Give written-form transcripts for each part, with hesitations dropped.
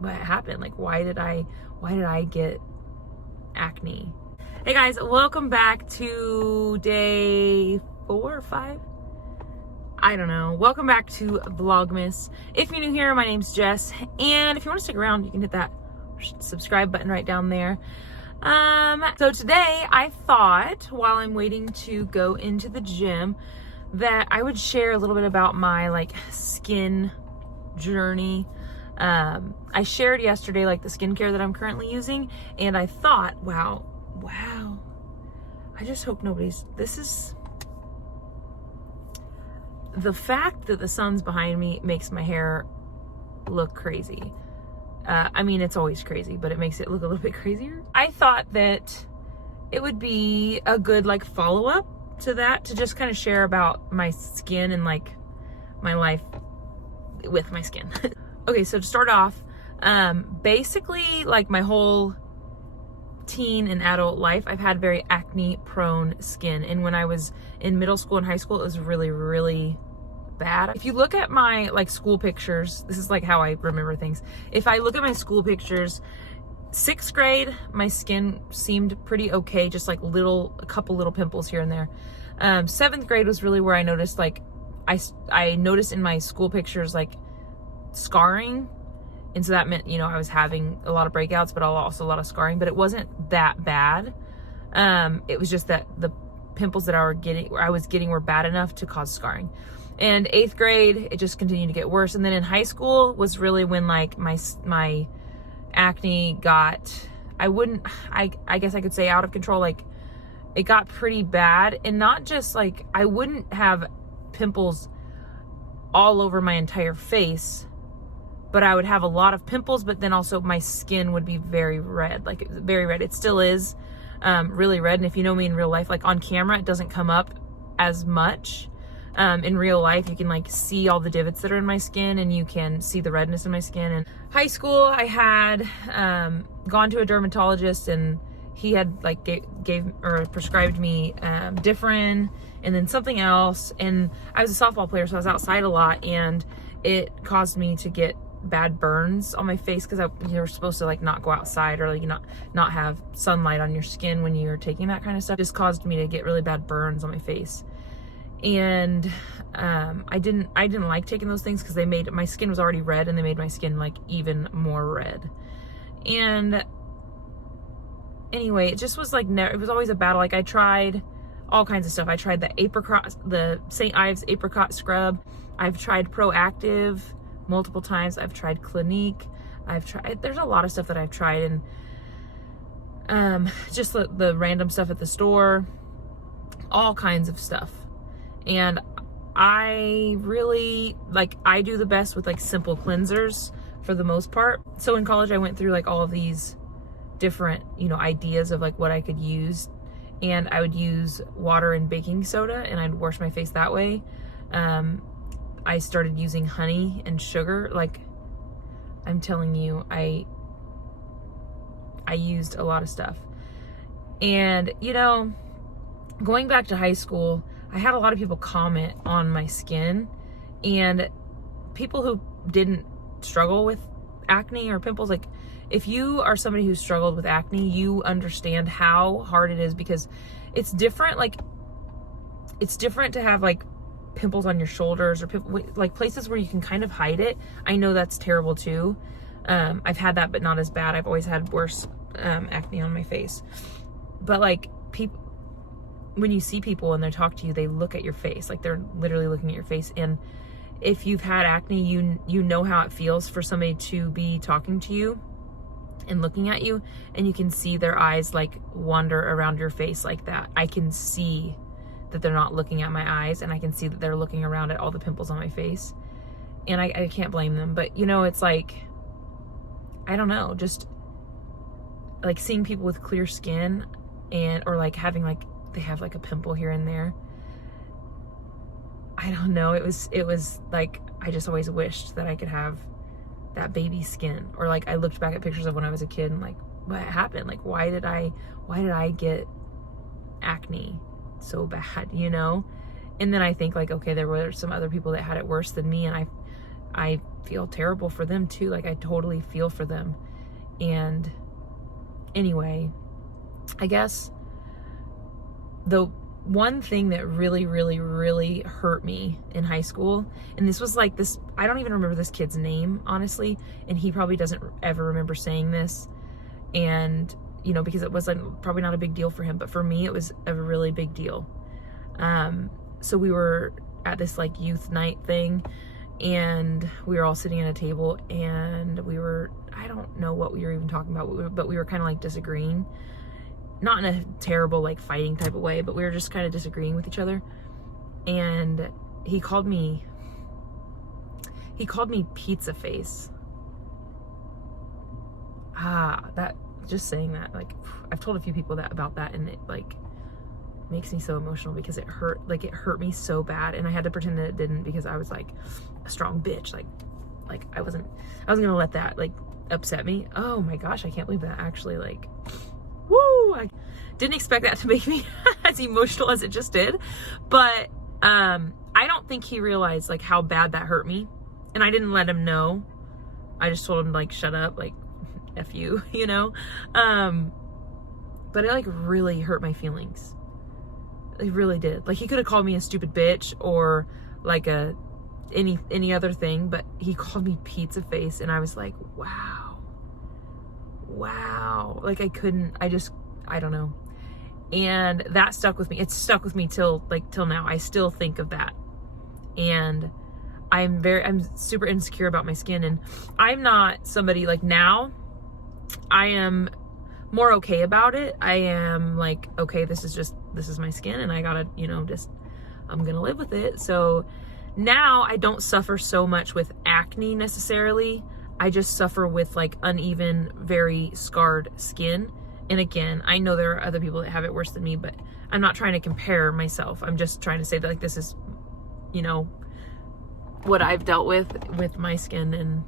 what happened? Like, why did I get acne? Hey guys, welcome back to day 4 or 5. I don't know. Welcome back to VLOGMAS. If you're new here, my name's Jess, and if you want to stick around, you can hit that subscribe button right down there. So today I thought, while I'm waiting to go into the gym, that I would share a little bit about my skin journey. I shared yesterday the skincare that I'm currently using, and I thought, wow, I just hope this is the fact that the sun's behind me makes my hair look crazy. I mean, it's always crazy, but it makes it look a little bit crazier. I thought that it would be a good follow-up to that, to just kind of share about my skin and my life with my skin. Okay, so to start off, basically my whole teen and adult life, I've had very acne prone skin. And when I was in middle school and high school, it was really, really bad. If you look at my school pictures, this is how I remember things. If I look at my school pictures, 6th grade, my skin seemed pretty okay, just a couple little pimples here and there. 7th grade was really where I noticed I noticed in my school pictures scarring. And so that meant, I was having a lot of breakouts, but also a lot of scarring, but it wasn't that bad. It was just that the pimples that I was getting were bad enough to cause scarring. And 8th grade, it just continued to get worse. And then in high school was really when my acne got, I guess I could say, out of control. It got pretty bad, and not just I wouldn't have pimples all over my entire face, but I would have a lot of pimples, but then also my skin would be very red, very red. It still is really red. And if you know me in real life, on camera, it doesn't come up as much. In real life, you can see all the divots that are in my skin, and you can see the redness in my skin. And high school, I had gone to a dermatologist, and he had gave or prescribed me Differin and then something else. And I was a softball player, so I was outside a lot, and it caused me to get bad burns on my face, because you're supposed to not go outside, or not have sunlight on your skin when you're taking that kind of stuff. It just caused me to get really bad burns on my face. And I didn't like taking those things, because my skin was already red, and they made my skin even more red. And anyway, it just was it was always a battle. I tried all kinds of stuff. I tried the St. Ives apricot scrub. I've tried Proactive multiple times. I've tried Clinique. There's a lot of stuff that I've tried, and just the random stuff at the store, all kinds of stuff. And I really I do the best with simple cleansers for the most part. So in college, I went through all of these different ideas of what I could use, and I would use water and baking soda, and I'd wash my face that way. I started using honey and sugar. I'm telling you, I used a lot of stuff. And going back to high school, I had a lot of people comment on my skin, and people who didn't struggle with acne or pimples. If you are somebody who struggled with acne, you understand how hard it is, because it's different. It's different to have pimples on your shoulders, or places where you can kind of hide it. I know that's terrible too. I've had that, but not as bad. I've always had worse acne on my face. But people, when you see people and they talk to you, they look at your face, they're literally looking at your face. And if you've had acne, you know how it feels for somebody to be talking to you and looking at you, and you can see their eyes wander around your face like that. I can see that they're not looking at my eyes, and I can see that they're looking around at all the pimples on my face, and I can't blame them. But it's I don't know, just seeing people with clear skin, and or having they have a pimple here and there. I don't know, it was I just always wished that I could have that baby skin. Or I looked back at pictures of when I was a kid, and what happened? Why did I get acne so bad, And then I think okay, there were some other people that had it worse than me, and I feel terrible for them too. Like I totally feel for them. And anyway, I guess the one thing that really, really, really hurt me in high school, and this was like this, I don't even remember this kid's name, honestly, and he probably doesn't ever remember saying this, and, you know, because it wasn't probably not a big deal for him, but for me, it was a really big deal. So we were at this like youth night thing, and we were all sitting at a table, and we were, I don't know what we were even talking about, but we were kind of like disagreeing. Not in a terrible like fighting type of way, but we were just kind of disagreeing with each other. And he called me pizza face. That, just saying that, like, I've told a few people about that, and it like makes me so emotional because it hurt me so bad, and I had to pretend that it didn't because I was like a strong bitch. Like I wasn't gonna let that like upset me. Oh my gosh, I can't believe that actually, like, woo! I didn't expect that to make me as emotional as it just did. But I don't think he realized like how bad that hurt me. And I didn't let him know. I just told him like, shut up, like, F you, you know? But it like really hurt my feelings. It really did. Like he could have called me a stupid bitch or like any other thing, but he called me pizza face, and I was like, wow. Like I don't know. And that stuck with me. It's stuck with me till now. I still think of that. And I'm super insecure about my skin, and I'm not somebody like, now I am more okay about it. I am like, okay, this is my skin, and I gotta, you know, I'm gonna live with it. So now I don't suffer so much with acne necessarily. I just suffer with like uneven, very scarred skin. And again, I know there are other people that have it worse than me, but I'm not trying to compare myself. I'm just trying to say that like this is, you know, what I've dealt with my skin. And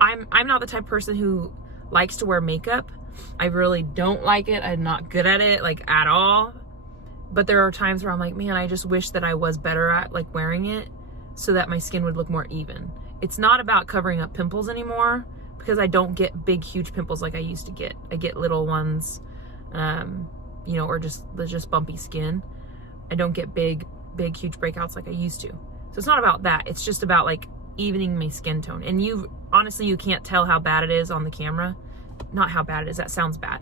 I'm not the type of person who likes to wear makeup. I really don't like it. I'm not good at it, like, at all. But there are times where I'm like, man, I just wish that I was better at like wearing it so that my skin would look more even. It's not about covering up pimples anymore, because I don't get big, huge pimples like I used to get. I get little ones, you know, or just bumpy skin. I don't get big, huge breakouts like I used to. So it's not about that. It's just about like evening my skin tone. And honestly, you can't tell how bad it is on the camera. Not how bad it is. That sounds bad.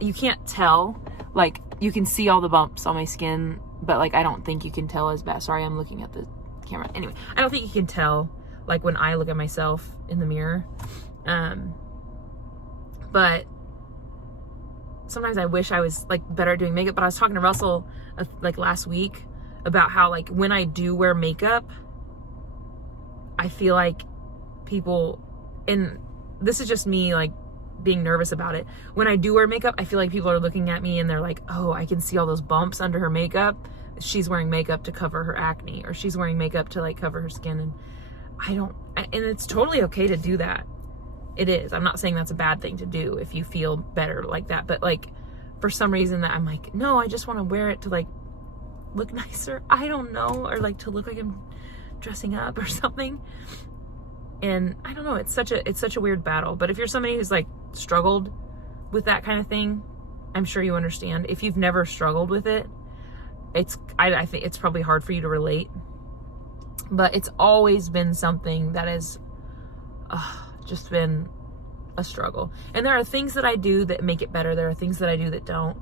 You can't tell. Like, you can see all the bumps on my skin, but like, I don't think you can tell as bad. Sorry, I'm looking at the camera. Anyway, I don't think you can tell like when I look at myself in the mirror. But sometimes I wish I was like better at doing makeup. But I was talking to Russell like last week about how like when I do wear makeup, I feel like people, and this is just me like being nervous about it. When I do wear makeup, I feel like people are looking at me and they're like, oh, I can see all those bumps under her makeup. She's wearing makeup to cover her acne, or she's wearing makeup to like cover her skin. And and it's totally okay to do that. It is. I'm not saying that's a bad thing to do if you feel better like that. But like, for some reason that I'm like, no, I just want to wear it to like look nicer. I don't know. Or like to look like I'm dressing up or something. And I don't know. It's such a weird battle. But if you're somebody who's like struggled with that kind of thing, I'm sure you understand. If you've never struggled with it, I think it's probably hard for you to relate. But it's always been something that has just been a struggle. And there are things that I do that make it better. There are things that I do that don't.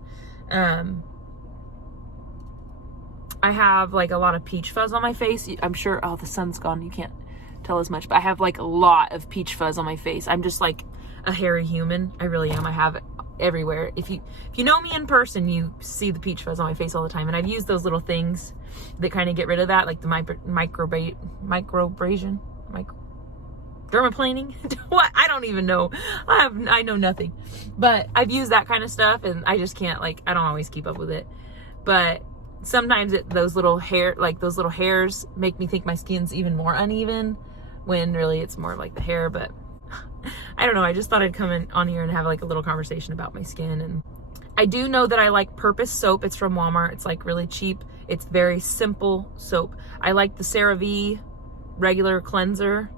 I have like a lot of peach fuzz on my face. I'm sure, oh, the sun's gone. You can't tell as much, but I have like a lot of peach fuzz on my face. I'm just like a hairy human. I really am. I have it everywhere. If you know me in person, you see the peach fuzz on my face all the time. And I've used those little things that kind of get rid of that, like the microabrasion, dermaplaning. What? I don't even know. I know nothing. But I've used that kind of stuff, and I just can't, like, I don't always keep up with it. But sometimes those little hairs make me think my skin's even more uneven, when really it's more like the hair. But I don't know. I just thought I'd come on here and have like a little conversation about my skin. And I do know that I like Purpose soap. It's from Walmart. It's like really cheap. It's very simple soap. I like the CeraVe regular cleanser.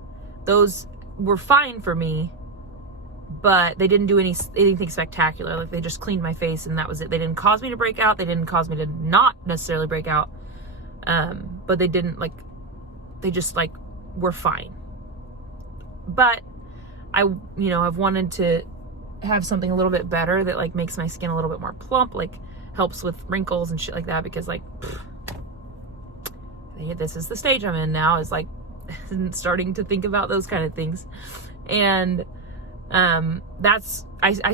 Those were fine for me, but they didn't do anything spectacular. Like, they just cleaned my face and that was it. They didn't cause me to break out. They didn't cause me to not necessarily break out. But they didn't, like, they just, like, were fine. But I've wanted to have something a little bit better that, like, makes my skin a little bit more plump, like helps with wrinkles and shit like that, because, like, this is the stage I'm in now, is like starting to think about those kind of things. And I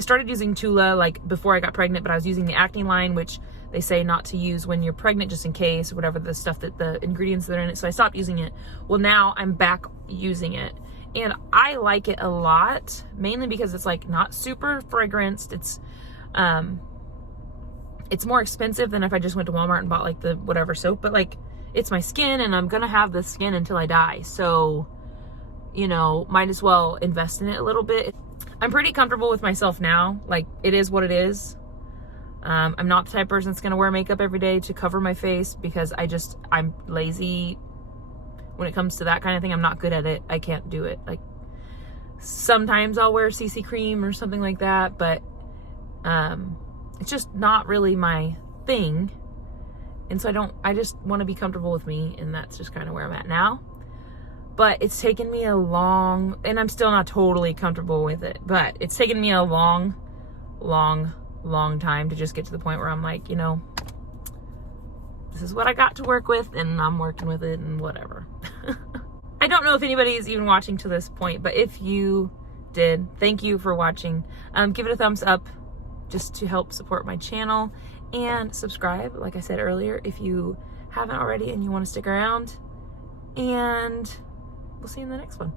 started using Tula like before I got pregnant, but I was using the Acne line, which they say not to use when you're pregnant, just in case, or whatever, the stuff that the ingredients that are in it. So I stopped using it. Well, now I'm back using it, and I like it a lot, mainly because it's like not super fragranced. It's more expensive than if I just went to Walmart and bought like the whatever soap, but like, it's my skin and I'm gonna have this skin until I die. So, might as well invest in it a little bit. I'm pretty comfortable with myself now. Like, it is what it is. I'm not the type of person that's gonna wear makeup every day to cover my face, because I'm lazy when it comes to that kind of thing. I'm not good at it. I can't do it. Like, sometimes I'll wear CC cream or something like that, but it's just not really my thing. And so I just want to be comfortable with me, and that's just kind of where I'm at now. But it's taken me and I'm still not totally comfortable with it, but it's taken me a long time to just get to the point where I'm like, this is what I got to work with, and I'm working with it, and whatever. I don't know if anybody is even watching to this point, but if you did, thank you for watching. Give it a thumbs up just to help support my channel, and subscribe, like I said earlier, if you haven't already and you want to stick around. And we'll see you in the next one.